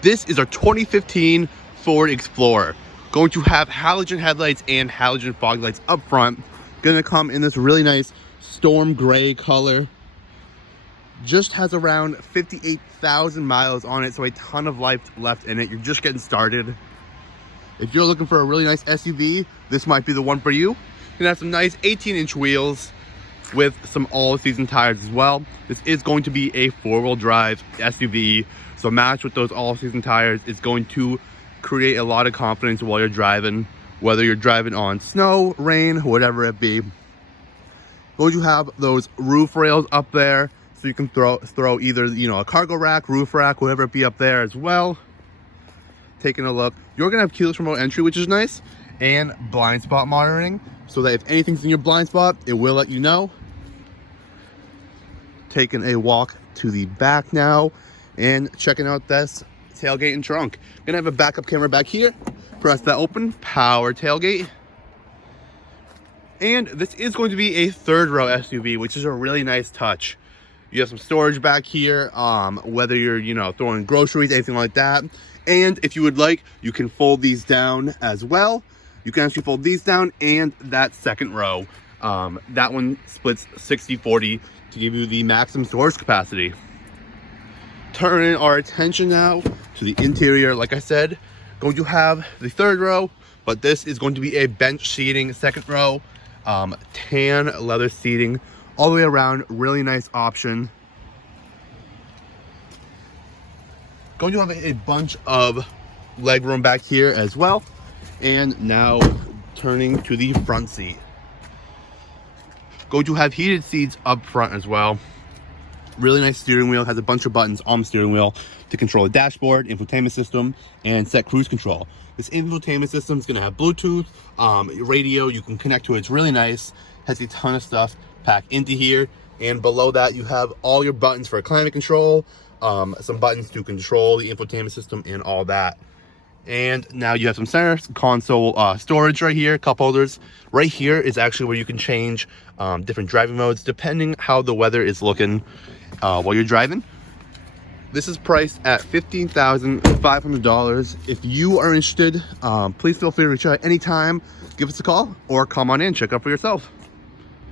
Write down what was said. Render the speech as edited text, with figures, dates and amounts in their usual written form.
This is our 2015 Ford Explorer. Going to have halogen headlights and halogen fog lights up front. Gonna come in this really nice storm gray color. Just has around 58,000 miles on it, so a ton of life left in it. You're just getting started. If you're looking for a really nice SUV, this might be the one for you. You're gonna have some nice 18-inch wheels with some all-season tires as well. This is going to be a four-wheel drive SUV, so matched with those all-season tires is going to create a lot of confidence while you're driving, whether you're driving on snow, rain, whatever it be. Going to have those roof rails up there, so you can throw either, a cargo rack, roof rack, whatever it be up there as well. Taking a look, you're gonna have keyless remote entry, which is nice, and blind spot monitoring, so that if anything's in your blind spot, it will let you know. Taking a walk to the back now and checking out this tailgate and trunk. Gonna have a backup camera back here. Press that open, power tailgate. And this is going to be a third row SUV, which is a really nice touch. You have some storage back here, whether you're, throwing groceries, anything like that. And if you would like, you can fold these down as well. You can actually fold these down and that second row. That one splits 60-40 to give you the maximum storage capacity. Turning our attention now to the interior. Like I said, going to have the third row, but this is going to be a bench seating second row. Tan leather seating all the way around, really nice option. Going to have a bunch of leg room back here as well. And now turning to the front seat. Going to have heated seats up front as well. Really nice steering wheel, has a bunch of buttons on the steering wheel to control the dashboard, infotainment system, and set cruise control. This infotainment system is going to have Bluetooth, radio, you can connect to it. It's really nice, has a ton of stuff packed into here. And below that, you have all your buttons for climate control, some buttons to control the infotainment system and all that. And now you have some center console storage right here, cup holders. Right here is actually where you can change different driving modes depending how the weather is looking while you're driving. This is priced at $15,500. If you are interested, please feel free to reach out anytime. Give us a call or come on in, check out for yourself.